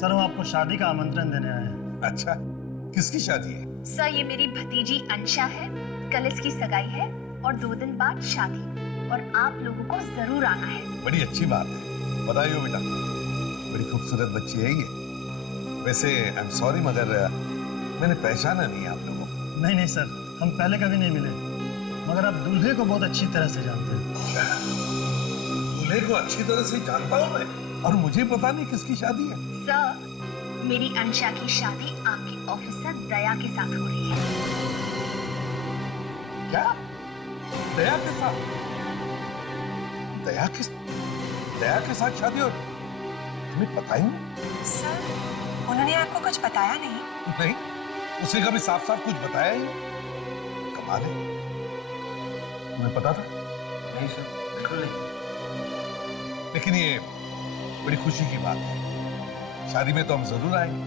Sir वो आपको शादी का आमंत्रण देने आए हैं। अच्छा, किसकी शादी है? सर ये मेरी भतीजी अंशा है, कल इसकी सगाई है और 2 दिन बाद शादी, और आप लोगों को जरूर आना है। बड़ी अच्छी बात है, बधाई हो बेटा। बड़ी खूबसूरत बच्ची है ये। वैसे आई एम सॉरी मगर मैंने पहचाना नहीं आप लोगों को। नहीं सर, हम पहले कभी नहीं मिले, मगर आप दूल्हे को बहुत अच्छी तरह से जानते हैं। दूल्हे को अच्छी तरह से जानता हूँ मैं, और मुझे पता नहीं किसकी शादी है। सर मेरी अंशा की शादी आपके ऑफिसर दया के साथ हो रही है। क्या? दया के साथ? दया के साथ शादी? और तुम्हें पता ही नहीं? सर उन्होंने आपको कुछ बताया नहीं? नहीं, उसने कभी साफ साफ कुछ बताया ही नहीं। कमाल है। तुम्हें पता था? नहीं सर, बिल्कुल नहीं। लेकिन ये बड़ी खुशी की बात है, शादी में तो हम जरूर आएंगे।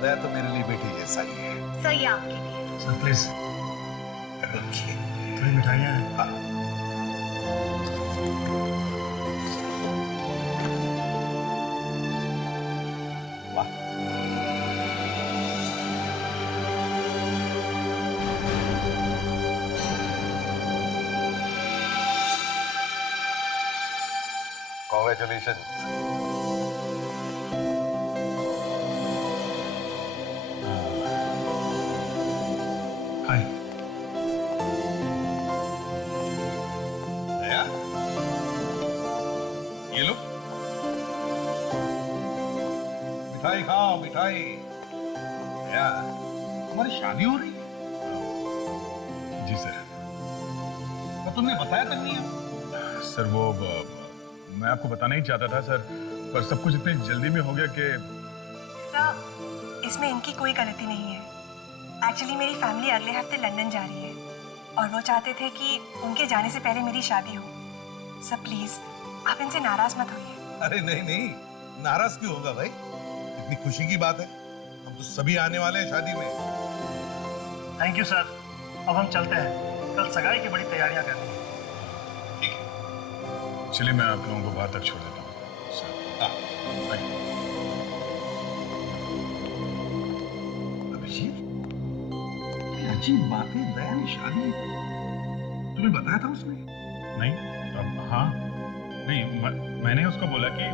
दया तो मेरे लिए बेटी जैसा ही है। सर ये आपके लिए। सर प्लीज थोड़ी मिठाइयाँ हैं। हाँ। वाह, कॉन्ग्रेचुलेशन। हाय। दया, ये लो मिठाई खाओ, मिठाई। दया, तुम्हारी शादी हो रही है? जी सर। तो तुमने बताया तक नहीं है? सर वो मैं आपको बताना ही चाहता था सर, पर सब कुछ इतनी जल्दी में हो गया कि सर इसमें इनकी कोई गलती नहीं है। एक्चुअली मेरी फैमिली अगले हफ्ते लंदन जा रही है और वो चाहते थे कि उनके जाने से पहले मेरी शादी हो। सर प्लीज आप इनसे नाराज मत होइए। अरे नहीं नहीं, नाराज क्यों होगा भाई? इतनी खुशी की बात है, हम तो सभी आने वाले हैं शादी में। थैंक यू सर, अब हम चलते हैं, कल सगाई की बड़ी तैयारियां करनी है। ठीक है, चलिए मैं आप लोगों को बाहर तक छोड़ देता हूँ सर। हाँ। अभिजीत, ये अजीब बात है, दया ने शादी तुम्हें बताया था उसने? नहीं, अब हाँ नहीं, मैंने उसको बोला कि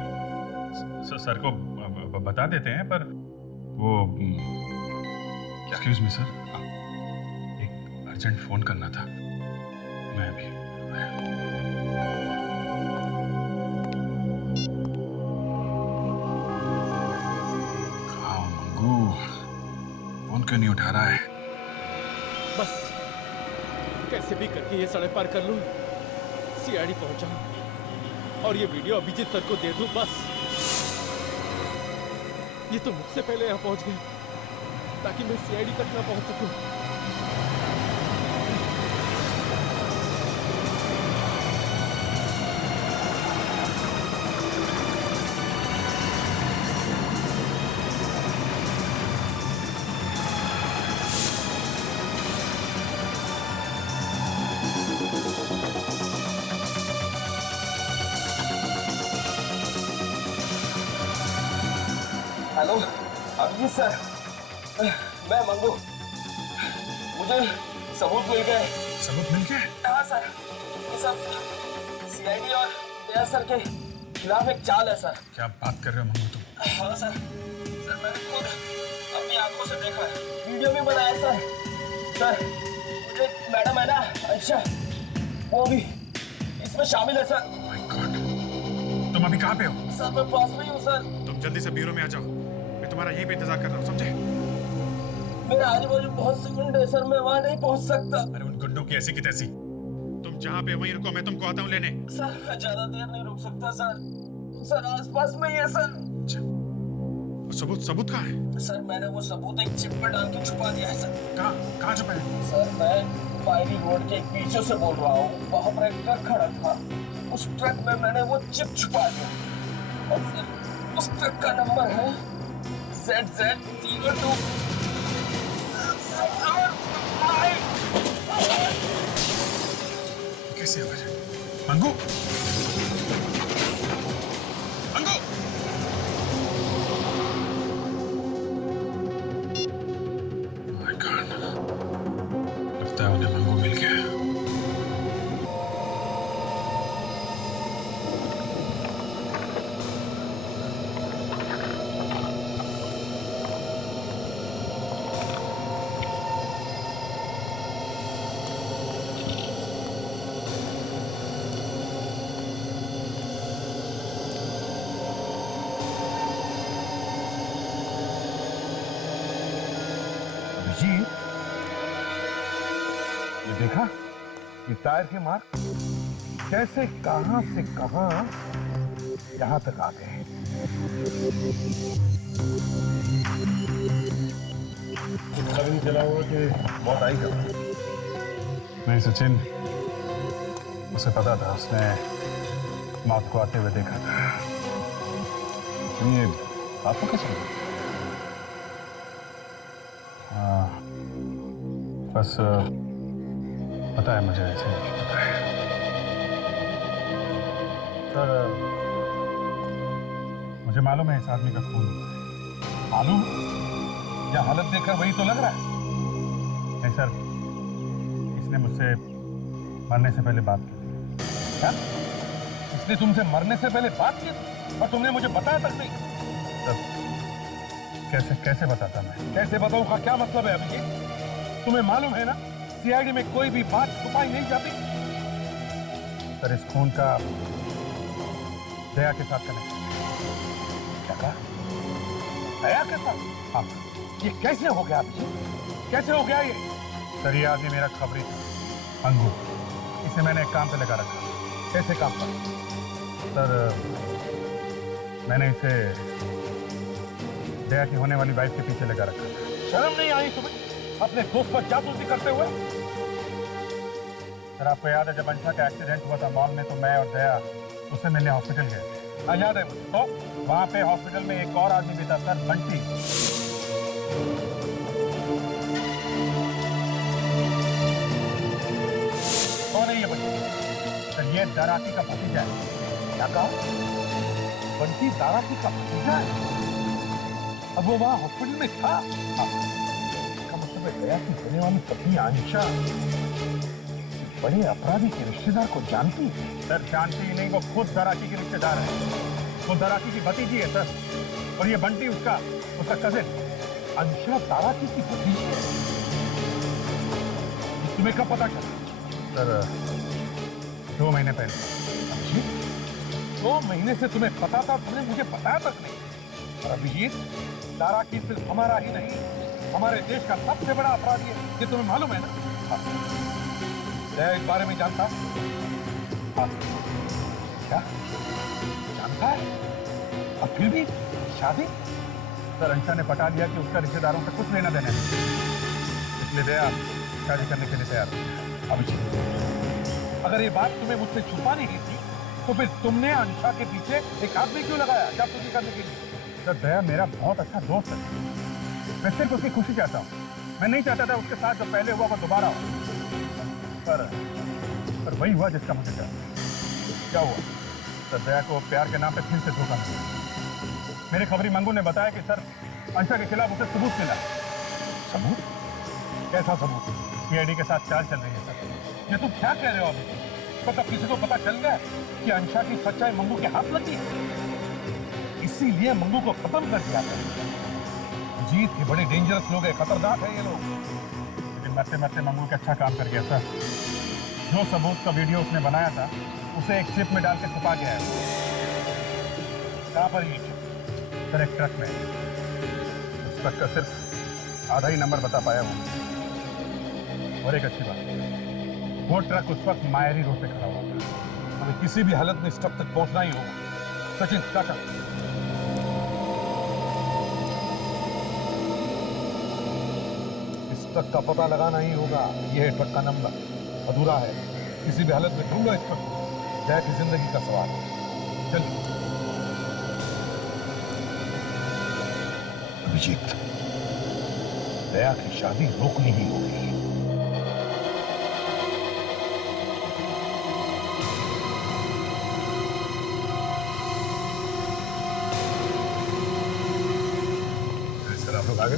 सर को बता देते हैं, पर वो एक्सक्यूज मी सर, एक अर्जेंट फोन करना था, मैं अभी मंगू फोन क्यों नहीं उठा रहा है? बस कैसे भी करके ये सड़क पार कर लूं, सीआईडी पहुंच जाऊं और ये वीडियो अभिजीत सर को दे दूं। बस ये तो मुझसे पहले यहाँ पहुंच गए ताकि मैं सीआईडी तक ना पहुंच सकूं। हेलो अभिजीत सर, मैं मंगू। मुझे सबूत मिल गए। सबूत मिल गए? हाँ सर, ये सब सीआईडी और दया सर के खिलाफ एक चाल है सर। क्या बात कर रहे हो मंगू तुम? हाँ सर, मैंने खुद अपनी आंखों से देखा है, वीडियो भी बनाया सर। सर मुझे मैडम है ना अंशा, वो भी इसमें शामिल है सर। माय गॉड, तुम अभी कहाँ पे हो? सर मैं पास में ही हूँ सर। तुम जल्दी से ब्यूरो में आ जाओ, मैं तुम्हारा यहीं पे इंतजार कर रहा हूँ, समझे? मेरे आजू बाजू बहुत से गुंडे सर, मैं वहाँ नहीं पहुँच सकता। अरे उन गुंडों की ऐसी की तैसी, तुम जहाँ पे वहीं रुको, मैं तुमको आता हूँ लेने। सर मैं ज्यादा देर नहीं रुक सकता सर। सर आसपास में ही है सर। सबूत कहाँ है? सर मैंने वो सबूत एक चिप पे डाल के छुपा दिया है सर। कहाँ छुपा है? सर मैं पायरी रोड के एक पीछे से बोल रहा हूँ, वहाँ पर एक ट्रक खड़ा था, उस ट्रक में मैंने वो चिप छुपा दिया और फिर उस ट्रक का नंबर है ZZ02। कैसे आवाज है? मंगू, मंगू, अभिजीत, ये देखा, ये टायर के मार्क कैसे कहां से कहां यहां तक आ गए हैं। पता नहीं चला हुआ कि बहुत आई कब। नहीं सचिन, उसे पता था, उसने मौत को आते हुए देखा था। ये आपको कैसे लगा? हाँ, बस पता है मुझे, ऐसे ही पता है। सर, मुझे मालूम है इस आदमी का खून हुआ है। मालूम? या हालत देखकर वही तो लग रहा है। नहीं सर, इसने मुझसे मरने से पहले बात की। क्या? इसने तुमसे मरने से पहले बात की और तुमने मुझे बताया तक नहीं? सर, कैसे बताता मैं? कैसे बताऊं का क्या मतलब है अभिजीत? तुम्हें मालूम है ना, सीआईडी में कोई भी बात छुपाई नहीं जाती। सर, इस खून का दया के साथ कनेक्ट। क्या कहा? दया के साथ? हाँ ये कैसे हो गया अभिजीत? कैसे हो गया ये? सर, ये आदमी मेरा खबरी था, अंगू। इसे मैंने एक काम पे लगा रखा। कैसे काम पर? सर, मैंने इसे दया की होने वाली वाइफ के पीछे लगा रखा। शर्म नहीं आई तुम्हें अपने दोस्त पर जासूसी करते हुए? सर, आपको याद है जब अंशा का एक्सीडेंट हुआ था मॉल में, तो मैं और दया उससे मिलने हॉस्पिटल गए। हाँ, याद है मुझे। तो वहां पे हॉस्पिटल में एक और आदमी भी था सर, बंटी। कौन है ये बंटी? सर, ये दराती का भतीजा है। क्या कहा? बंटी दाराती का भतीजा है? अब वो वहां हॉस्पिटल में था? हाँ। इसका मतलब है दया की होने वाली पत्नी आंशा बड़े अपराधी के रिश्तेदार को जानती है। सर, जानती ही नहीं, वो खुद दराती की रिश्तेदार है। वो दराती की भतीजी है सर, और ये बंटी उसका कजिन। अंशा दाराती की भतीजी है? तुम्हें कब पता चला? सर, 2 महीने पहले। अभिजीत, 2 महीने से तुम्हें पता था, तुमने मुझे बताया तक नहीं। और अभिजीत, दाराती सिर्फ हमारा ही नहीं, हमारे देश का सबसे बड़ा अपराधी है, ये तुम्हें मालूम है ना? दया इस बारे में जानता? हाँ। क्या जानता है? और फिर भी शादी? सर, अंशा ने पटा दिया कि उसका रिश्तेदारों से कुछ लेना देना नहीं, इसलिए दया शादी करने के लिए तैयार हो। अभिजीत, अगर ये बात तुम्हें मुझसे छुपानी ही थी, तो फिर तुमने अंशा के पीछे एक आदमी क्यों लगाया जासूसी करने के लिए? सर, दया मेरा बहुत अच्छा दोस्त है। मैं सिर्फ उसकी खुशी चाहता हूँ। मैं नहीं चाहता था उसके साथ जो पहले हुआ वो दोबारा हो। पर वही हुआ जिसका मुझे चाहिए। क्या हुआ? सर, दया को प्यार के नाम पे फिर से धोखा मिला। मेरे खबरी मंगू ने बताया कि सर, अंशा के खिलाफ उसे सबूत मिला। सबूत? कैसा सबूत? सीआईडी के साथ चाल चल रही है सर। ये तुम क्या कह रहे हो अभी? मतलब किसी को पता चल गया कि अंशा की सच्चाई मंगू के हाथ लगी है, इसीलिए मंगू को खत्म कर दिया है। जीत के बड़े डेंजरस लोग हैं, खतरनाक है ये लोग। लेकिन मरते मरते मंगू का अच्छा काम कर गया सर। जो सबूत का वीडियो उसने बनाया था, उसे एक चिप में डाल के छुपा गया है। कहां पर ये चिप? सर, एक ट्रक में। उस ट्रक का सिर्फ आधा ही नंबर बता पाया हूँ। और एक अच्छी बात, वो ट्रक उस वक्त मायरी रोड पे खड़ा हुआ था। हमें किसी भी हालत में इस ट्रक तक पहुंचना ही होगा। सचिन, टाटा। इस ट्रक का पता लगाना ही होगा। यह है ट्रक का नंबर, अधूरा है। किसी भी हालत में ढूंढो इस ट्रक को। दया की जिंदगी का सवाल है। चलिए। अभिजीत, दया की शादी रोकनी ही होगी। सर, आप लोग आ गए?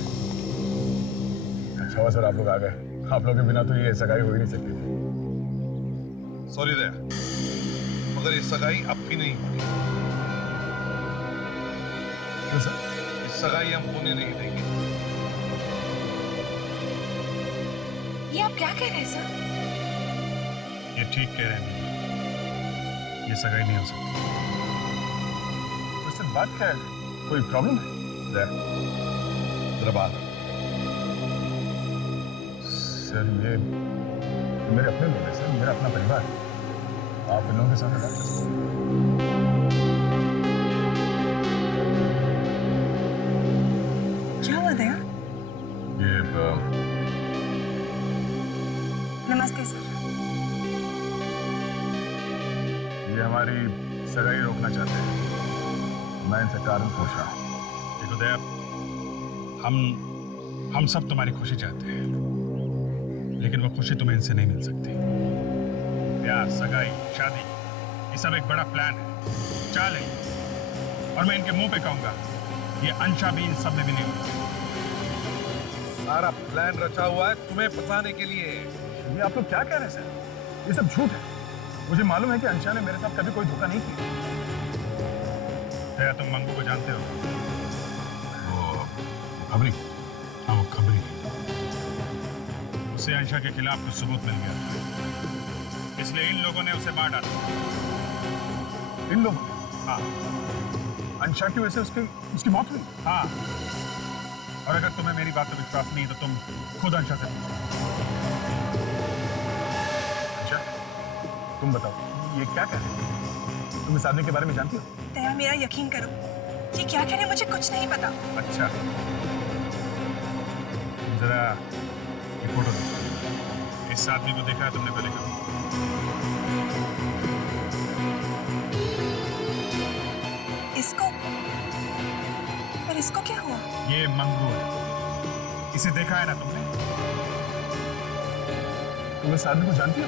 अच्छा हुआ सर, आप लोग आ गए। आप लोग के बिना तो ये सगाई हो ही नहीं सकती थी। सॉरी दया, मगर ये सगाई अब भी नहीं होगी। क्यों सर? इस सगाई हम होने नहीं देंगे। ये आप क्या कह रहे हैं सर? ये ठीक कह रहे हैं, ये सगाई नहीं हो सकती। उससे बात क्या है? कोई प्रॉब्लम है? जरा बात। सर ये मेरे अपने लोग हैं सर, मेरा अपना परिवार है। आप इन लोगों के सामने बात कर सकते हैं। क्या हुआ दया? ये नमस्ते सर। ये हमारी सगाई रोकना चाहते हैं। मैं इनसे कारण पूछ रहा हूँ। देखो दया, हम सब तुम्हारी खुशी चाहते हैं, लेकिन वो खुशी तुम्हें इनसे नहीं मिल सकती। प्यार, सगाई, शादी, ये सब एक बड़ा प्लान है, चाल है। और मैं इनके मुंह पे कहूंगा, ये अंशा भी इन सब में भी नहीं होती। सारा प्लान रचा हुआ है तुम्हें फंसाने के लिए। ये आप लोग क्या कह रहे हैं सर? ये सब झूठ है। मुझे मालूम है कि अंशा ने मेरे साथ कभी कोई धोखा नहीं किया। दया, तुम मंगू को जानते हो? वो खबरी। हाँ, वो खबरी। उसे अंशा के खिलाफ कुछ सबूत मिल गया, इसलिए इन लोगों ने उसे मार डाला। इन लोगों? हाँ। अंशा की वजह से उसकी मौत हुई? हाँ। और अगर तुम्हें मेरी बात पर विश्वास नहीं है तो तुम खुद अंशा से पूछो। अंशा, तुम बताओ, ये क्या कह रहे हो? तुम इस आदमी के बारे में जानती हो? दया, मेरा यकीन करो, ये क्या कह रहे हैं मुझे कुछ नहीं पता। अच्छा, जरा ये फोटो देखो। इस आदमी को देखा है तुमने पहले कभी? इसको? पर इसको क्या हुआ? ये मंगू है। इसे देखा है ना तुमने? तुम इस आदमी को जानती हो?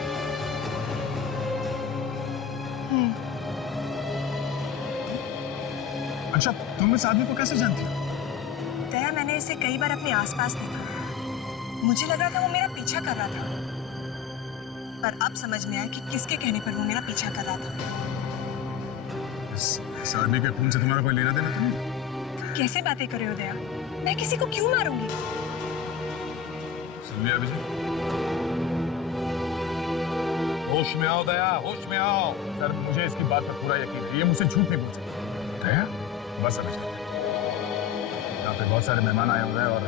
अच्छा, तुम इस आदमी को कैसे जानती हो? दया, मैंने इसे कई बार अपने आसपास देखा। मुझे लगा था वो मेरा पीछा कर रहा था, पर अब समझ में आया कि किसके कहने पर वो मेरा पीछा कर रहा था। इस आदमी के खून से तुम्हारा कोई लेना देना तो नहीं? कैसे बातें कर रहे हो दया? मैं किसी को क्यों मारूंगी? सुन लिया अभिजीत? होश में आओ दया, होश में आओ। सर, मुझे इसकी बात पर पूरा यकीन है। ये मुझसे झूठ नहीं बोल सकता। दया, बस अभिजीत, यहाँ पे बहुत सारे मेहमान आए हुए हैं और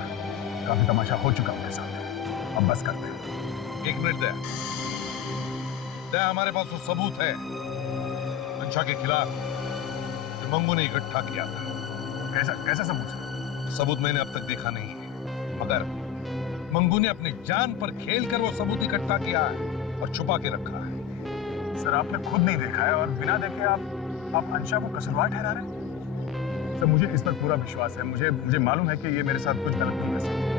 काफी तमाशा हो चुका हमारे साथ। अब बस करते हैं। एक मिनट दया, दया, हमारे पास वो सबूत है अंशा के खिलाफ जो मंगू ने इकट्ठा किया था। कैसा सबूत? सबूत मैंने अब तक देखा नहीं है, मगर मंगू ने अपनी जान पर खेलकर वो सबूत इकट्ठा किया है और छुपा के रखा है। सर, आपने खुद नहीं देखा है और बिना देखे आप अंशा को कसूरवार ठहरा रहे हैं? सर, मुझे इस पर पूरा विश्वास है। मुझे मालूम है कि ये मेरे साथ कुछ गलत नहीं कर सकती।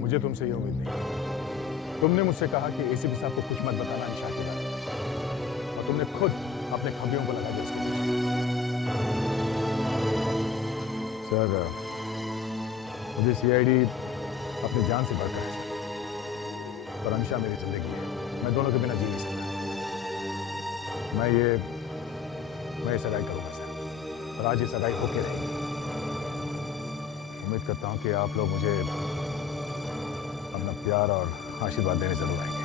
मुझे तुमसे ये उम्मीद नहीं। तुमने मुझसे कहा कि एसीपी साहब को कुछ मत बताना अंशा के बारे में, और तुमने खुद अपने खंभियों को लगा दिया। सर, मुझे सीआईडी अपनी जान से बढ़कर है, पर अंशा मेरी जिंदगी है। मैं दोनों के बिना जी नहीं सकता। मैं ये सगाई करूंगा सर, और आज ये सगाई होके रहेगी। उम्मीद करता हूं कि आप लोग मुझे अपना प्यार और आशीर्वाद देने जरूर आएंगे।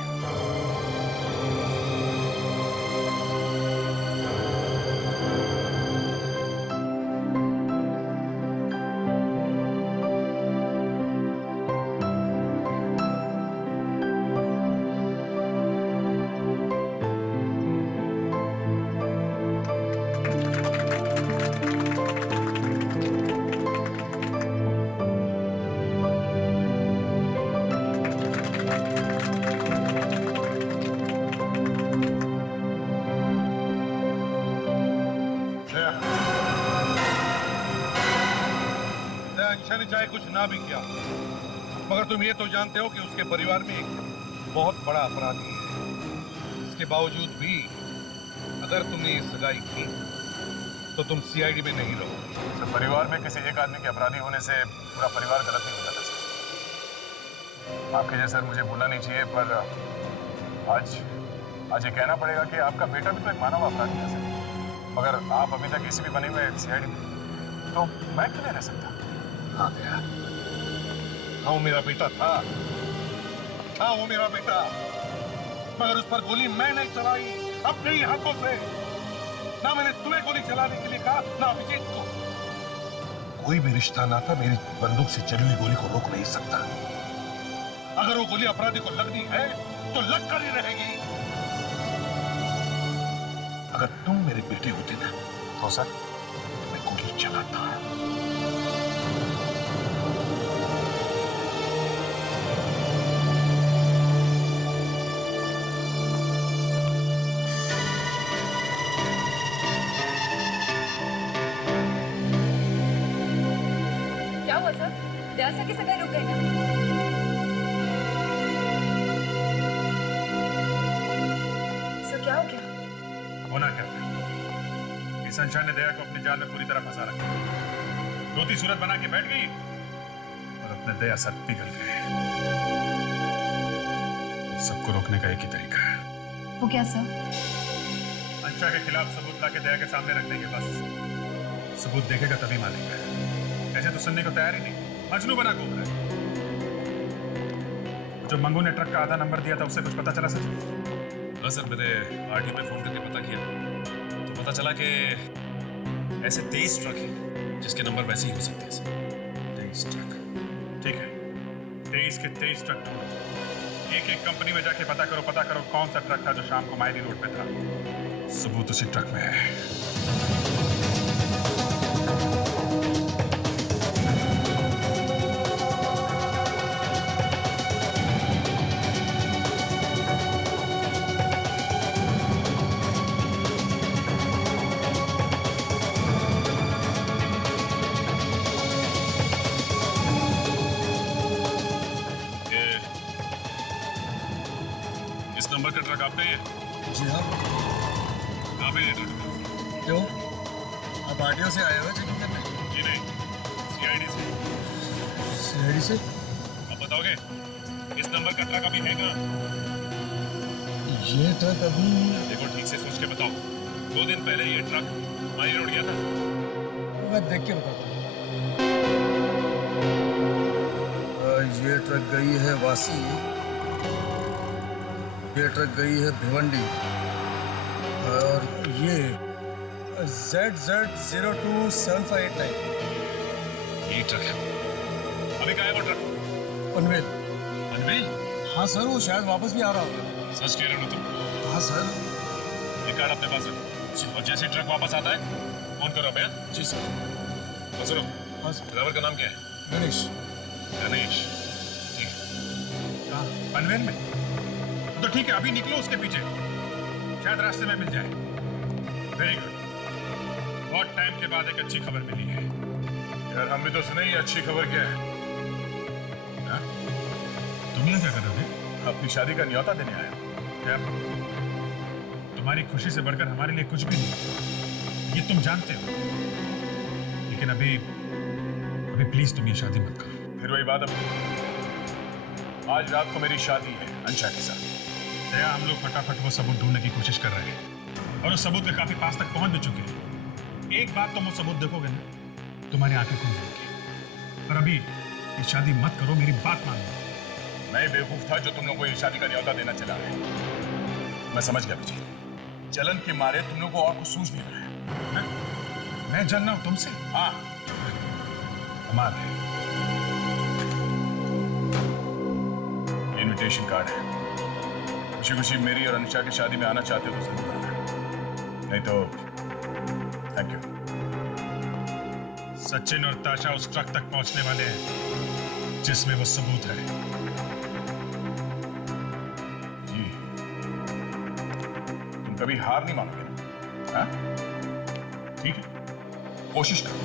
ने चाहे कुछ ना भी किया, मगर तुम ये तो जानते हो कि उसके परिवार में एक बहुत बड़ा अपराधी है। इसके बावजूद भी अगर तुमने ये सगाई की तो तुम सीआईडी में नहीं रहोगे। तो परिवार में किसी एक आदमी के अपराधी होने से पूरा परिवार गलत नहीं हो जाता सर। आपके जैसा मुझे बोलना नहीं चाहिए, पर आज ये कहना पड़ेगा कि आपका बेटा भी तो एक मानव अपराधी है सर, मगर आप अभी तक एसीपी बने हुए सीआईडी में। तो मैं क्यों नहीं रह सकता? हाँ गया। हाँ, वो मेरा बेटा था। हाँ, वो मेरा बेटा, मगर उस पर गोली मैं नहीं चलाई, अपने ही हाथों से। ना मैंने तुम्हें गोली चलाने के लिए कहा, ना अभिजीत को। कोई भी रिश्ता नाता मेरी बंदूक से चली हुई गोली को रोक नहीं सकता। अगर वो गोली अपराधी को लगनी है तो लग कर ही रहेगी। अगर तुम मेरे बेटे होते ना तो सर मैं गोली चलाता। क्या हुआ सर? दया सर की सगाई रुक गई ना? सर क्या हो गया? होना क्या था? इस संशय ने दया को अपने जाल में पूरी तरह फंसा रखा। रोती सूरत बना के बैठ गई और अपने दया सर पिघल गए। सबको रोकने का एक ही तरीका है। वो क्या सर? अंशा के खिलाफ सबूत लाके दया के सामने रख देंगे बस। सबूत देखेगा तभी मानेगा। ऐसे तो सुनने को तैयार ही नहीं, मजनू बना घूम रहा है। जो मंगू ने ट्रक का आधा नंबर दिया था उससे कुछ पता चला सच? हाँ सर, मैंने आरटी पे फोन करके पता किया तो पता चला कि ऐसे 23 ट्रक हैं जिसके नंबर वैसे ही हो सकते हैं सर। 23 ट्रक, ठीक है। 23 के 23 ट्रक ढूंढो। एक एक कंपनी में जाके पता करो कौन सा ट्रक था जो शाम को मायरी रोड पे था। सबूत उसी ट्रक में है। इस नंबर का ट्रक आपका ही है? जी हाँ। कहाँ पे ये ट्रक? क्यों? आप आरटीओ से आए हो चेकिंग करने? जी नहीं, सीआईडी से। सीआईडी से? आप बताओगे इस नंबर का ट्रक अभी है कहाँ? ये ट्रक अभी... देखो ठीक से सोच के बताओ। 2 दिन पहले ये ट्रक मायरी रोड गया था। मैं देख के बताता हूँ। ये ट्रक गई है वासी, ये ट्रक गई है भिवंडी, और ये ZZ027589 ये ट्रक है। अभी कहाँ है वो ट्रक? पनवेल। पनवेल? हाँ सर, वो शायद वापस भी आ रहा होगा। सच कह रहे हो ना तुम? हाँ सर। ये कार्ड अपने पास रखो और जैसे ट्रक वापस आता है फोन करो भैया। जी सर। तो सुनो, हाँ सर। ड्राइवर का नाम क्या है? गणेश। गणेश, ठीक है। हाँ, पनवेल में तो ठीक है। अभी निकलो उसके पीछे, शायद रास्ते में मिल जाए। Very good. बहुत टाइम के बाद एक अच्छी खबर मिली है। यार हम भी तो सुने ही, अच्छी खबर क्या है? हाँ? तुम यहाँ क्या कर रहे थे? अपनी शादी का न्योता देने आया। क्या? तुम्हारी खुशी से बढ़कर हमारे लिए कुछ भी नहीं, ये तुम जानते हो। लेकिन अभी प्लीज तुम ये शादी मत करो। फिर वही बात। अब आज रात को मेरी शादी है अंशा के साथ। दया, हम लोग फटाफट वो सबूत ढूंढने की कोशिश कर रहे हैं और उस सबूत के काफी पास तक पहुंच भी चुके हैं। एक बात तुम वो सबूत देखोगे ना, तुम्हारी आंखें खुल जाएंगी। पर अभी ये शादी मत करो, मेरी बात मानो। मैं बेवकूफ था जो तुम लोगों को ये शादी का न्योता देना चला है। मैं समझ गया विजय, जलन के मारे तुम लोगों को और कुछ सूझ नहीं रहा है। मैं जल रहा हूं तुमसे? हाँ, कुमार, इनविटेशन कार्ड है। खुशी खुशी मेरी और अनुषा की शादी में आना चाहते हो तो जरूर आना, नहीं तो थैंक यू। सचिन और ताशा उस ट्रक तक पहुंचने वाले हैं जिसमें वो सबूत है। जी, तुम कभी हार नहीं मानोगे ना? हाँ? ठीक है, कोशिश करो।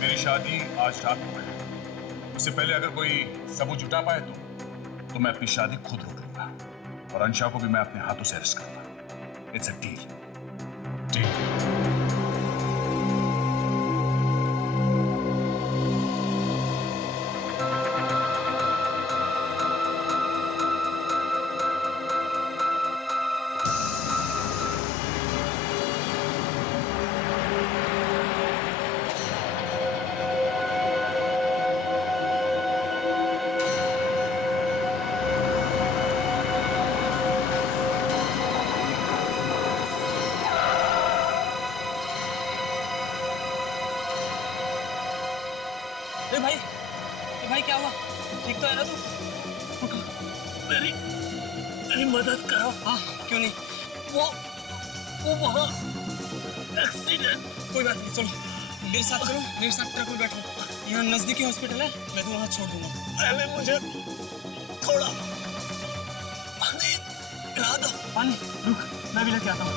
मेरी शादी आज रात को है। उससे पहले अगर कोई सबूत जुटा पाए तो मैं अपनी शादी खुद रोक लूंगा और अंशा को भी मैं अपने हाथों से अरेस्ट करूंगा। It's a deal. भाई क्या हुआ? ठीक तो है ना तू? उठो, मेरी मदद करो। हाँ, क्यों नहीं? वो वहाँ एक्सीडेंट। कोई बात नहीं, चलो मेरे साथ चलो, मेरे साथ ट्रक में बैठो। यहाँ नजदीकी हॉस्पिटल है, मैं तो वहाँ छोड़ दूंगा। पहले मुझे थोड़ा पानी पिला दो। पानी? रुक, मैं भी लेके आता हूँ।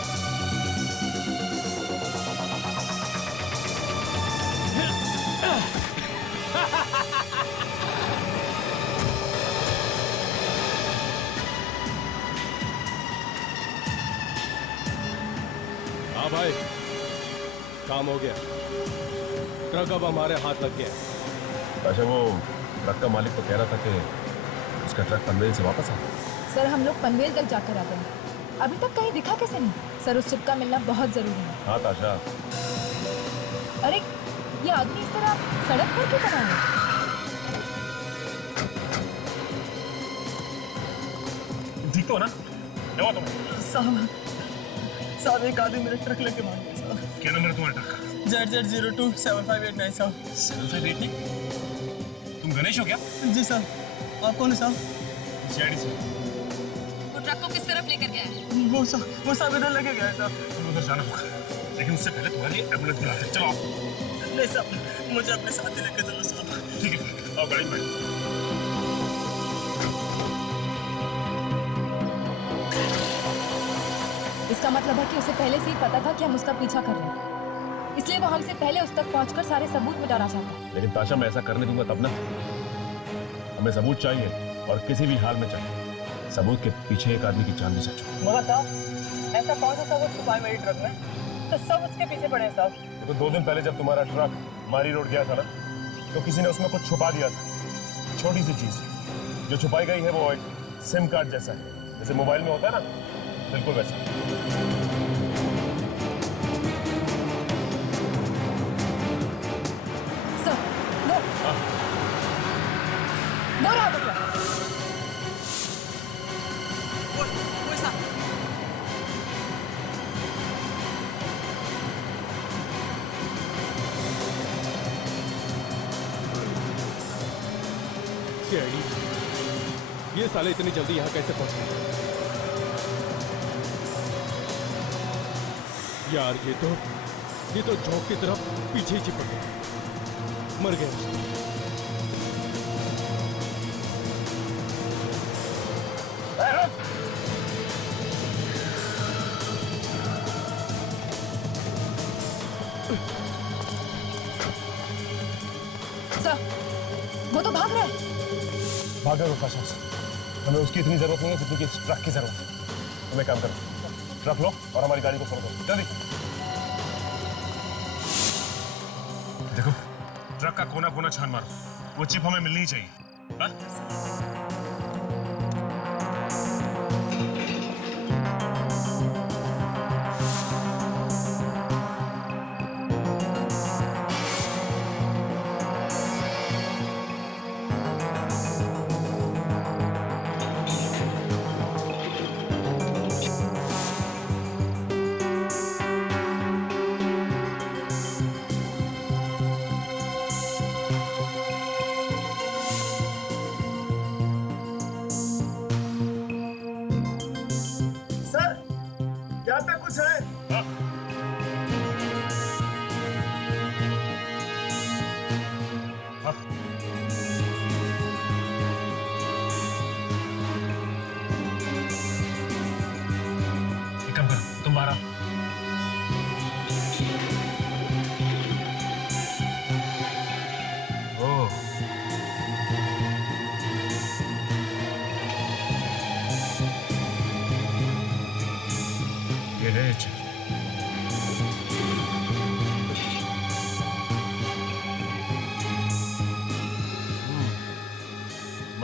हाँ भाई, काम हो गया। ट्रक अब हमारे हाथ लग गया। अच्छा, वो ट्रक का मालिक तो कह रहा था कि उसका ट्रक पनवेल से वापस आ। सर हम लोग पनवेल तक जाकर आ गए, अभी तक कहीं दिखा कैसे नहीं? सर उस चिप का मिलना बहुत जरूरी है। हाँ ताशा। अरे ये आदमी इस तरह सड़क पर क्यों खड़ा है? ठीक तो हो ना? क्या हुआ तुम्हें? साहब एक आदमी मेरे ट्रक लेके भाग गया साहब। क्या नंबर है तुम्हारे ट्रक का? ZZ027589 साहब। 7589? तुम गणेश हो क्या? जी साहब। आप कौन है साहब? सीआईडी से। वो ट्रक को किस तरफ लेकर गया है? वो साहब इधर लेके गया है साहब। तुम्हें उधर जाना होगा, लेकिन उससे पहले तुम्हारी एम्बुलेंस बुलाते हैं। चलो आप। नहीं साहब, मुझे अपने साथ ही लेके चलो साहब। ठीक है, आओ गाड़ी में बैठो। इसका मतलब है कि उसे पहले से ही पता था कि हम उसका पीछा कर रहे हैं, इसलिए वो हमसे पहले उस तक पहुंचकर सारे सबूत मिटाना चाहता है। लेकिन ताशा, मैं ऐसा करने दूंगा तब ना। हमें सबूत चाहिए, और किसी भी हाल में चाहिए। सबूत के पीछे एक आदमी की जान भी सच हो। मगर साहब, ऐसा कौन सा सबूत छुपा है मेरी ट्रक में? तो सब उसके पीछे पड़े हैं साहब। देखो, 2 दिन पहले जब तुम्हारा ट्रक मारी रोड गया था ना, तो किसी ने उसमें कुछ छुपा दिया था। छोटी सी चीज जो छुपाई गई है वो एक सिम कार्ड जैसा है, जैसे मोबाइल में होता है ना, बिल्कुल वैसा। सर वो रहा वो ट्रक। वो साहब। सीआईडी, ये साले इतनी जल्दी यहाँ कैसे पहुंचे? यार ये तो झोंक की तरफ पीछे ही चिपक गए, मर गए। सर वो तो भाग रहा है। भागा रुका से। हमें उसकी इतनी जरूरत नहीं है जितनी कि इस ट्रक की जरूरत है। हमें काम करो, ट्रक लो और हमारी गाड़ी को फोड़ दो, जल्दी। देखो, ट्रक का कोना कोना छान मारो, वो चिप हमें मिलनी ही चाहिए। हाँ?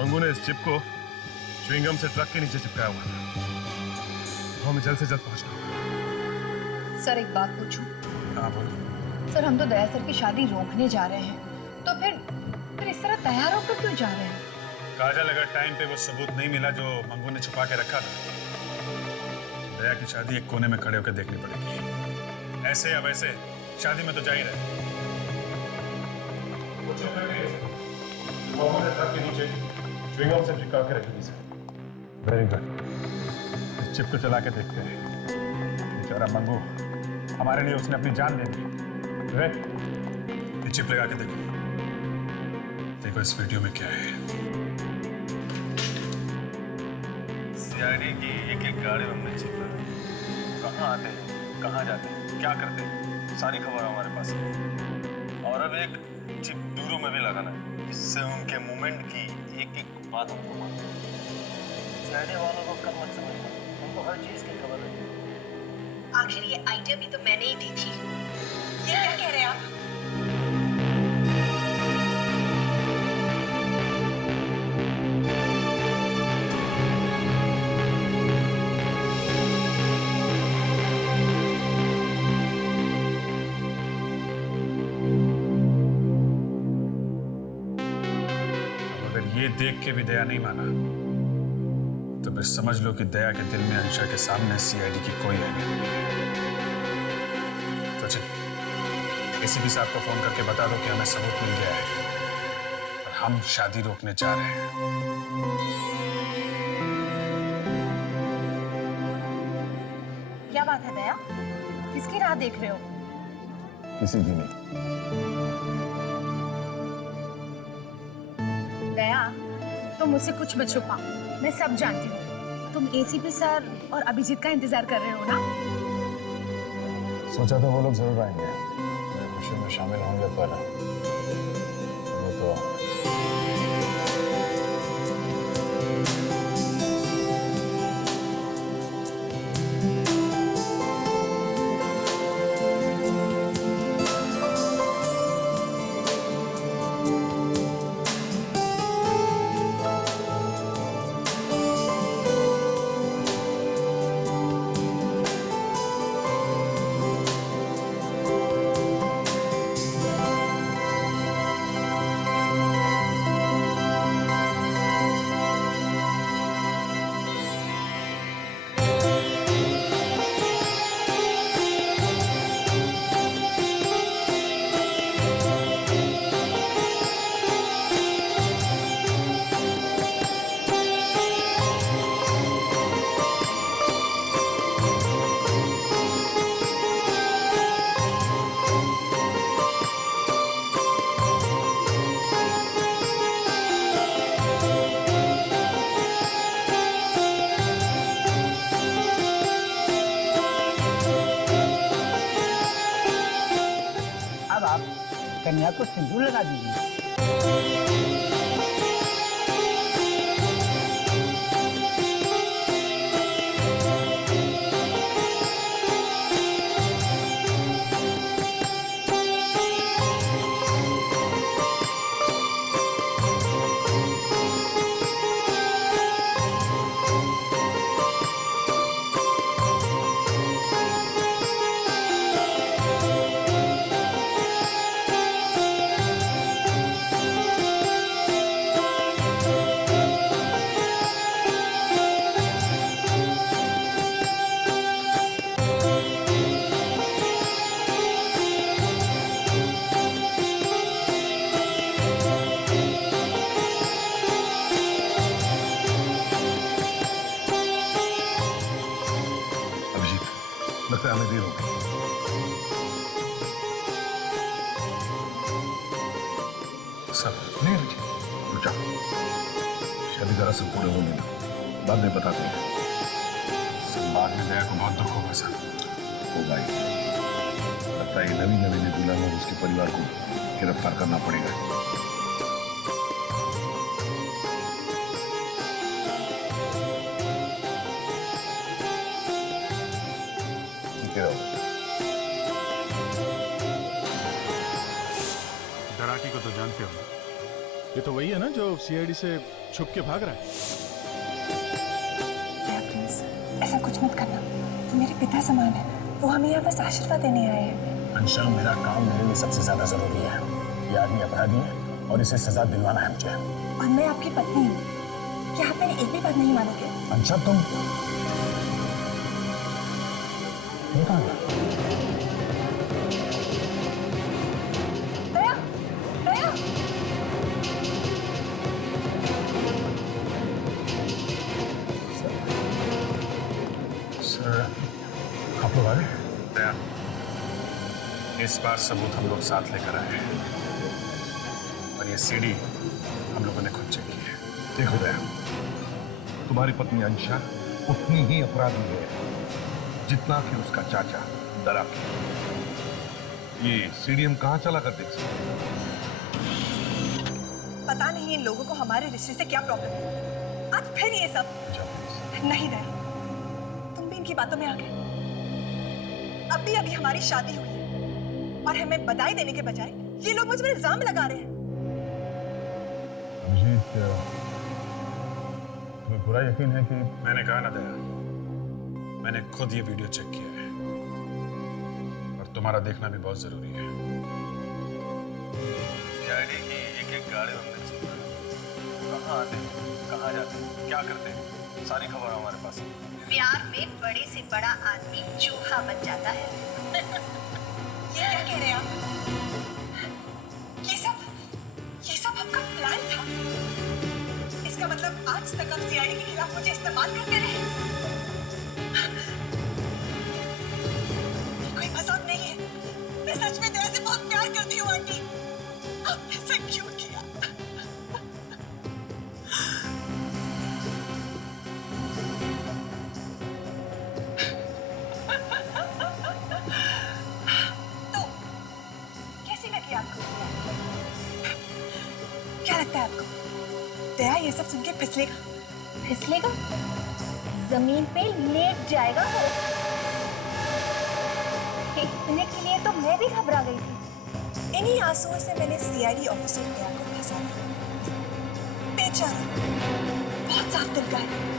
मंगू ने इस चिप को च्युइंगम से ट्रक के नीचे चिपकाया हुआ था। तो हमें जल्द से जल्द पहुंचना होगा। सर एक बात पूछूं? हाँ बोलो। सर हम तो दया सर की शादी रोकने जा रहे हैं, तो फिर इस तरह तैयार होकर क्यों जा रहे हैं? काजल, अगर टाइम पे वो सबूत नहीं मिला जो मंगू ने छुपा के रखा था, दया की शादी एक कोने में खड़े होकर देखनी पड़ेगी। ऐसे या वैसे शादी में तो जा ही रहे। वो हमारे ट्रक के नीचे च्युइंग गम से चिपका के रखी थी सर। Very good. इस चिप को चला के देखते हैं। बेचारा मंगू, हमारे लिए उसने अपनी जान दे दी। ये चिप लगा के देखो। देखो इस वीडियो में क्या है। सीआईडी की एक एक गाड़ी में हमने चिप लगा। कहाँ आते हैं, कहाँ जाते हैं, क्या करते हैं, सारी खबर हमारे पास है। और अब एक चिप दूरों में भी लगाना है, जिससे उनके मूवमेंट की एक एक बात हमको मालूम है। सीआईडी वालों को कम मत समझना, उनको हर चीज की खबर है। आखिर ये आइडिया भी तो मैंने ही दी थी। ये क्या कह रहे हैं आप? ये देख के भी दया नहीं माना तो फिर समझ लो कि दया के दिल में अंशा के सामने सीआईडी की कोई अहमियत नहीं है। तो चल एसीपी साहब को फोन करके बता दो कि हमें सबूत मिल गया है और हम शादी रोकने जा रहे हैं। क्या बात है दया? किसकी राह देख रहे हो? किसी की नहीं। दया, तुम मुझसे कुछ मत छुपा, मैं सब जानती हूँ। तुम एसीपी सर और अभिजीत का इंतजार कर रहे हो ना? सोचा तो वो लोग जरूर आएंगे, मेरे खुशी में शामिल होंगे, पर वो तो कन्या को सिंदूर लगा दीजिए। लगता है हमें देर हो गई। सब नहीं रुक जाओ, शादी का रस्म पूरे होने दो, बाद में बताते हैं। बाद में दया को बहुत दुख होगा सर। होगा ही, लगता है नवीन नवीन दुल्हन और उसके परिवार को गिरफ्तार करना पड़ेगा। डराकी को तो जानते हो ना? ये तो वही है ना जो सीआईडी से छुप के भाग रहा है। प्लीज ऐसा कुछ मत करना, वो मेरे पिता समान है, वो हमें यहाँ बस आशीर्वाद देने आए हैं। अंशा, मेरा काम मेरे लिए सबसे ज्यादा जरूरी है। ये आदमी अपराधी है और इसे सजा दिलवाना है मुझे। और मैं आपकी पत्नी हूँ, क्या आप मेरी एक भी बात नहीं मानोगे? अंशा तुम ये कहाँ गया? दया, दया, आप लोग आ गए? दया, इस बार सबूत हम लोग साथ लेकर आए हैं और ये सीडी हम लोगों ने खुद चेक की है। देखो दया, तुम्हारी पत्नी अंशा उतनी ही अपराधी है जितना कि उसका चाचा दराकी। ये सीडी हम कहाँ चला कर देख सकते? पता नहीं इन लोगों को हमारे रिश्ते से क्या प्रॉब्लम है। आज फिर ये सब। नहीं दया, तुम भी इनकी बातों में आ गए। अभी अभी हमारी शादी हुई है और हमें बधाई देने के बजाय ये लोग मुझ पर इल्जाम लगा रहे हैं। अभिजीत, तुम्हें पूरा यकीन है कि मैंने कहा ना दया, मैंने खुद ये वीडियो चेक किया है और तुम्हारा देखना भी बहुत जरूरी है। सीआईडी की एक गाड़ी हमने चेक की। कहाँ आते हैं, कहाँ जाते हैं, क्या करते हैं, सारी खबर हमारे पास है। प्यार में बड़े से बड़ा आदमी चूहा बन जाता है। ये क्या कह रहे हैं आप? ये सब आपका प्लान था? इसका मतलब आज तक आप सीआईडी के खिलाफ मुझे इस्तेमाल करते रहे? ये कोई मजाक नहीं है। मैं सच में दया से बहुत प्यार करती हूँ आंटी। आपने ऐसा क्यों किया? तो कैसी लगी आपको? क्या लगता है आपको दया ये सब सुन के फिसलेगा? फिसलेगा? जमीन पे लेट जाएगा वो। इतने के लिए तो मैं भी घबरा गई थी। इन्हीं आंसुओं से मैंने सीआईडी ऑफिसर दया को फंसा दिया। बेचारा बहुत साफ दिल का है।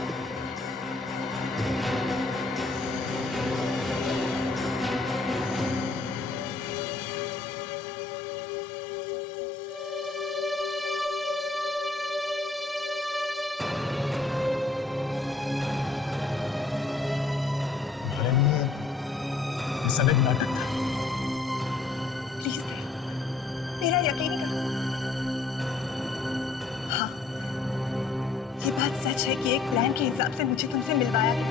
सब एक नाटक था। प्लीज मेरा यकीन करो। हाँ, ये बात सच है कि एक प्लान के हिसाब से मुझे तुमसे मिलवाया गया।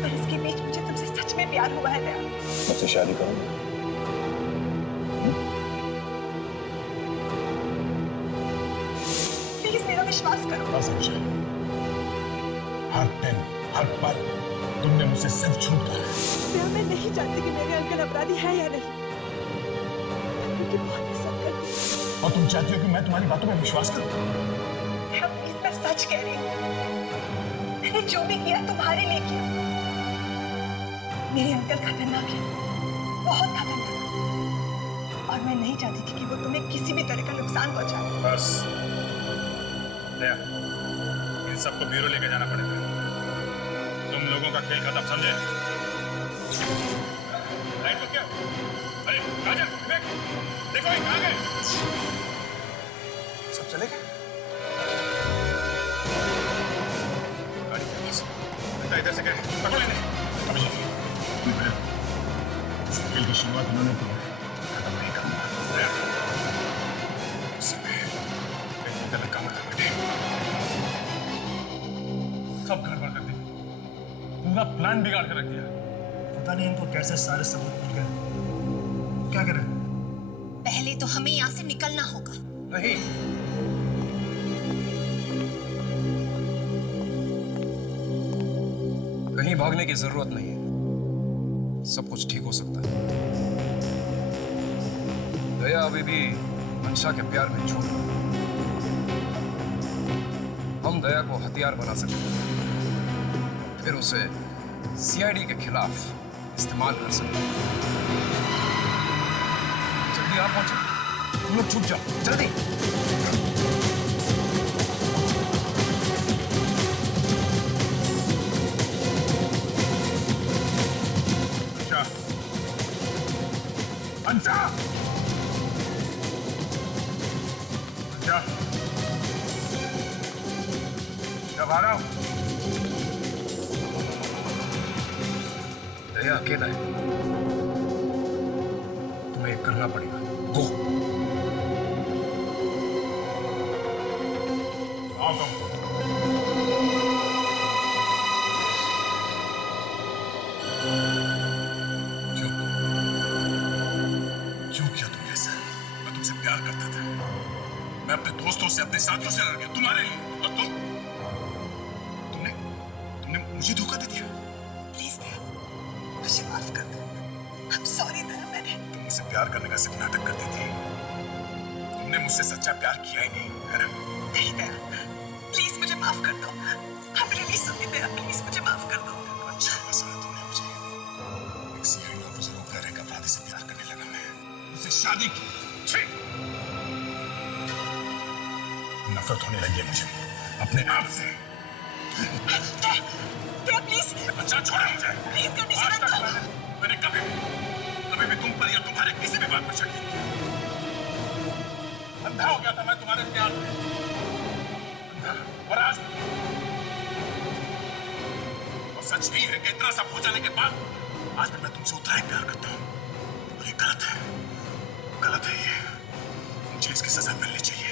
पर इसके बीच मुझे तुमसे सच में प्यार हुआ है दया। मुझसे शादी करूंगा। प्लीज मेरा विश्वास करो। असंजय, हर दिन हर पल तुमने मुझसे सच झूठ कहा। दया, मैं नहीं जानती कि मेरे अंकल अपराधी है या नहीं। मुझे बहुत पसंद करती हूँ। और तुम चाहती हो कि मैं तुम्हारी बातों पर विश्वास करूं? दया, प्लीज मैं सच कह रही हूँ। मैंने जो भी किया तुम्हारे लिए किया। मेरे अंकल खतरनाक है, बहुत खतरनाक। और मैं नहीं चाहती थी कि वो तुम्हें किसी भी तरह का नुकसान पहुंचाए। बस दया, इन सबको ब्यूरो लेके जाना पड़ेगा। तुम लोगों का खेल खत्म, समझे? लाइट को क्या? अरे राजा, विवेक, देखो ये कहाँ गए? सब चले गए? गाड़ी के पास। बेटा इधर से गए, पकड़ो इन्हें। अभिजीत, इस खेल की शुरुआत उन्होंने की है, खत्म नहीं करूंगा। दया, समय गलत काम कर बैठे। सब गड़बड़ कर दी, पूरा प्लान बिगाड़ कर रख दिया। पता नहीं इनको कैसे सारे सबूत मिल गए। क्या करें? पहले तो हमें यहाँ से निकलना होगा। नहीं, कहीं भागने की जरूरत नहीं है। सब कुछ ठीक हो सकता है। दया अभी भी अंशा के प्यार में झूठ। हम दया को हथियार बना सकते हैं, फिर उसे सीआईडी के खिलाफ इस्तेमाल कर सकते हैं। जल्दी आप पहुंचे, तुम लोग छुप जाओ, जल्दी। अंशा, अंशा, जब आ रहा हूं। दया अकेला है, तुम्हें करना पड़ेगा। गो। से, अपने साथियों से लड़ गया तुम्हारे लिए, और तुमने मुझे धोखा दे दिया। प्लीज मुझे माफ कर दो। I'm sorry दया, तुम मुझसे प्यार करने का सिर्फ नाटक करती थी, तुमने मुझसे सच्चा प्यार किया ही नहीं, है ना? नहीं दया, प्लीज मुझे माफ कर दो। I'm really sorry Daya, please मुझे माफ कर दो। अच्छा फंसाया तुमने मुझे। एक सीआईडी ऑफिसर होकर एक अपराधी से प्यार करने लगा मैं, उससे शादी की। छी! नफरत होने लगी है मुझे अपने आप से। दया प्लीज। अच्छा छोड़ो मुझे। प्लीज कंडीशन मत दो। मैंने कभी भी तुम पर या तुम्हारे किसी भी बात पर शक नहीं किया। अंधा हो गया था मैं तुम्हारे प्यार में, और आज और सच यही है कि इतना सब हो जाने के बाद आज भी मैं तुमसे उतना ही प्यार करता हूँ, और ये गलत है, गलत है ये। मुझे इसकी सजा मिलनी चाहिए।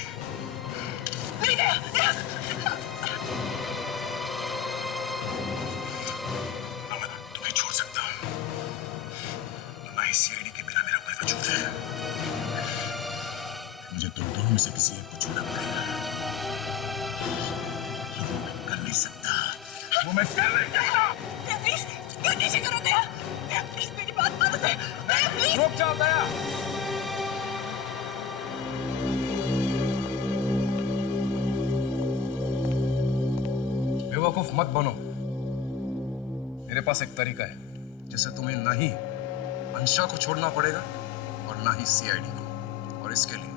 नहीं दया, दया। तुम्हें छोड़ सकता हूँ, सीआईडी के बिना मेरा कोई वजूद है। मुझे तुम दोनों में से किसी एक को छोड़ना पड़ेगा। वो मैं कर नहीं सकता, वो मैं कर नहीं सकता। प्लीज कंडीशन करो दया, दया प्लीज मेरी बात मानो दया, प्लीज रुक जाओ दया। बेवकूफ मत बनो। मेरे पास एक तरीका है जिससे तुम्हें ना ही अंशा को छोड़ना पड़ेगा और ना ही सीआईडी को, और इसके लिए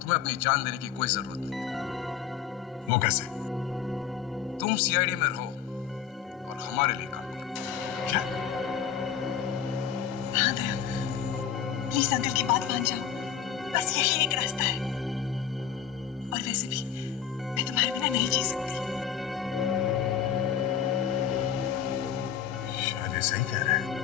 तुम्हें अपनी जान देने की कोई जरूरत नहीं। वो कैसे? तुम सीआईडी में रहो और हमारे लिए काम करो। क्या? हाँ दया, प्लीज अंकल की बात मान जाओ, बस यही एक रास्ता है। और वैसे भी मैं तुम्हारे बिना नहीं जी सकती। शायद ये सही कह रहे हैं।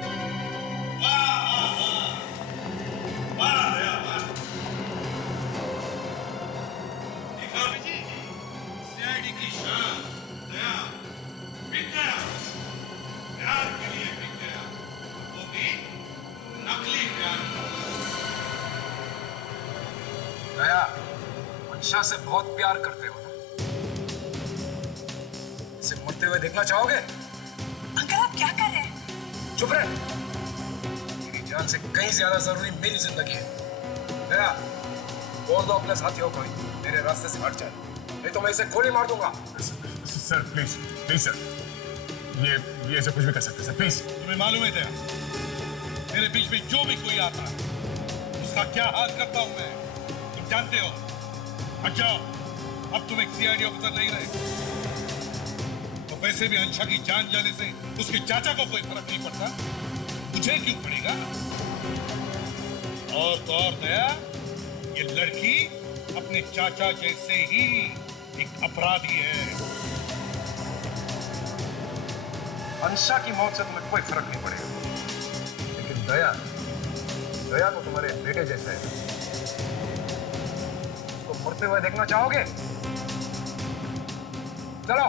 दया, अंशा से बहुत प्यार करते हो ना? इसे मरते हुए देखना चाहोगे? अंकल आप क्या कर रहे हैं? चुप रहे। मेरी जान से कहीं ज्यादा जरूरी मेरी जिंदगी है। दया, बोल दो अपने साथियों को मेरे रास्ते से हट जाए, नहीं तो मैं इसे गोली मार दूंगा। सर प्लीज प्लीज सर, ये ऐसे कुछ भी कर सकते सर, प्लीज। तुम्हें मालूम है दया, मेरे बीच में जो भी कोई आता है उसका क्या हाल करता हूं मैं, तुम जानते हो। हट जाओ, अब तुम एक सीआईडी ऑफिसर नहीं रहे। तो वैसे भी अंशा की जान जाने से उसके चाचा को कोई फर्क नहीं पड़ता, मुझे क्यों पड़ेगा? और तो और दया, ये लड़की अपने चाचा जैसे ही एक अपराधी है। अंशा की मौत से तुम्हें कोई फर्क नहीं पड़ेगा, लेकिन दया को तुम्हारे बेटे जैसे है, तो मरते हुए देखना चाहोगे? चलो।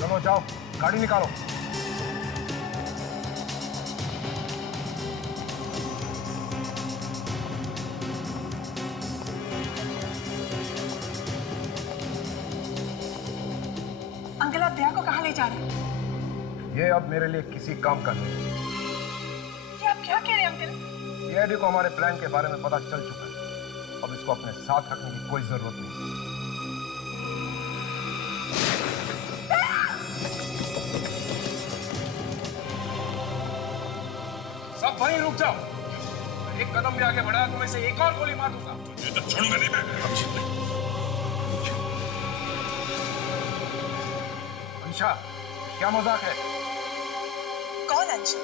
चलो जाओ, गाड़ी निकालो। अंकल आप दया को कहाँ ले जा रहे हैं? ये अब मेरे लिए किसी काम का नहीं। ये आप क्या कह रहे हैं अंकल? सीआईडी को हमारे प्लान के बारे में पता चल चुका है, अब इसको अपने साथ रखने की कोई जरूरत नहीं। सब वहीं रुक जाओ। एक कदम भी आगे बढ़ाया तो मैं इसे एक और गोली मार दूंगा। तुझे तो छोड़ूंगा नहीं मैं। अंशा, क्या मजाक है? कौन अंशा?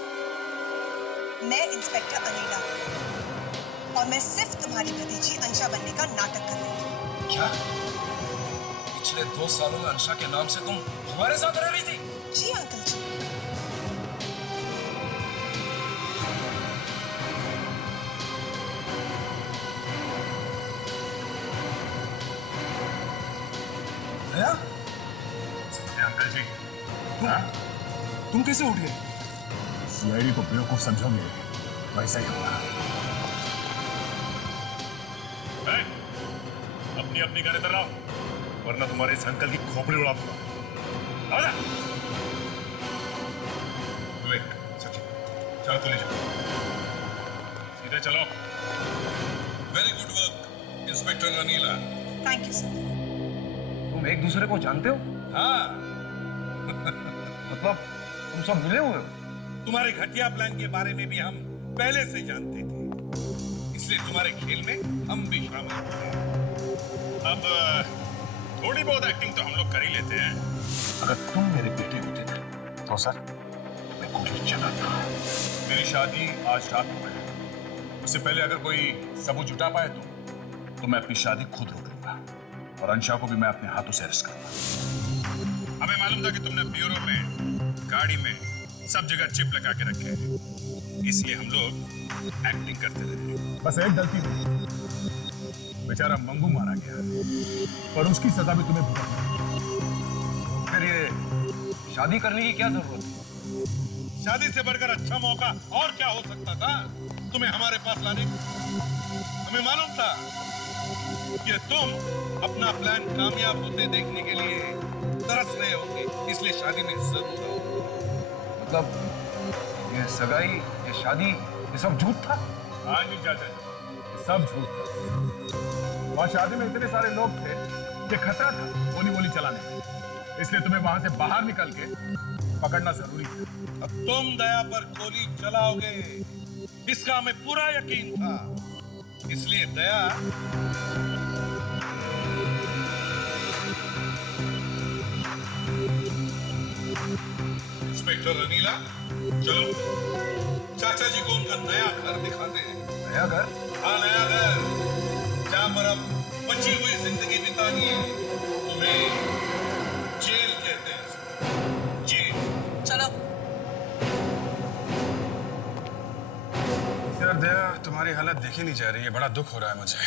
मैं इंस्पेक्टर अनीला हूं और मैं सिर्फ तुम्हारी भतीजी अंशा बनने का नाटक कर रही थी। क्या? पिछले 2 सालों में अंशा के नाम से तुम हमारे साथ रह रही थी? जी अंकल जी। दया, अंकल जी, तुम कैसे उठ गए? सीआईडी को बेवकूफ समझोगे वैसा ही होगा। अपनी अपनी गाड़ी इधर लाओ, वरना तुम्हारे इस अंकल की खोपड़ी उड़ा दूंगा। आजा। विवेक, सचिन, चलो तो ले जाओ। सीधे चलो। Very good work inspector Ranila. Thank you sir. तुम एक दूसरे को जानते हो? हाँ, मतलब तुम सब मिले हुए हो? तुम्हारे घटिया प्लान के बारे में भी हम पहले से जानते थे, इसलिए तुम्हारे खेल में हम भी शामिल हुए। अब थोड़ी बहुत एक्टिंग तो हम लोग कर ही लेते हैं। अगर तुम मेरे बेटे होते थे तो सर मैं गोली चलाता। मेरी शादी आज रात को है। उससे पहले अगर कोई सबूत जुटा पाए तो मैं अपनी शादी खुद रोक लूंगा और अंशा को भी मैं अपने हाथों से अरेस्ट करूंगा। हमें मालूम था कि तुमने ब्यूरो में, गाड़ी में, सब जगह चिप लगा के रखे हैं, इसलिए हम लोग एक्टिंग करते रहे। बस एक गलती हुई, बेचारा मंगू मारा गया और उसकी सजा भी तुम्हें भुगतना। फिर ये शादी करने की क्या जरूरत है? शादी से बढ़कर अच्छा मौका और क्या हो सकता था तुम्हें हमारे पास लाने का? हमें मालूम था कि तुम अपना प्लान कामयाब होते देखने के लिए तरस रहे होगे, इसलिए शादी में जरूर आओगे। मतलब ये सगाई, ये शादी, ये सब झूठ था? हाँ जी चाचा जी, सब झूठ था। वहां शादी में इतने सारे लोग थे कि खतरा था गोली चलाने में, इसलिए तुम्हें वहां से बाहर निकल के पकड़ना जरूरी था। अब तुम दया पर गोली चलाओगे इसका हमें पूरा यकीन था, इसलिए दया इंस्पेक्टर रनीला, चलो चाचा जी को उनका नया घर दिखाते हैं। नया घर? हाँ, नया घर, जहाँ पर अब बची हुई जिंदगी बितानी है। तुम्हें जेल कहते हैं, जेल। चलो। यार दया, तुम्हारी हालत देखी नहीं जा रही है, बड़ा दुख हो रहा है मुझे।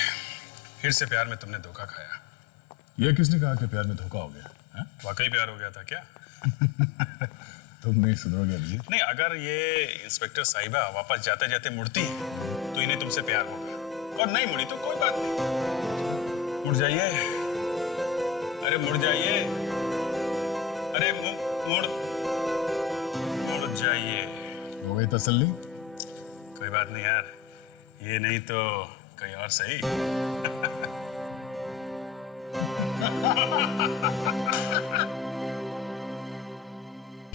फिर से प्यार में तुमने धोखा खाया। ये किसने कहा कि प्यार में धोखा हो गया? वाकई प्यार हो गया था क्या? तुम नहीं सुधरोगे अभी। नहीं, अगर ये इंस्पेक्टर साहिबा वापस जाते जाते मुड़ती तो इन्हें तुमसे प्यार होगा, और नहीं मुड़ी तो कोई बात नहीं। मुड़ जाइए, अरे मुड़ जाइए, अरे मुड़ जाइए। हो गई तसल्ली? कोई बात नहीं यार, ये नहीं तो कोई और सही।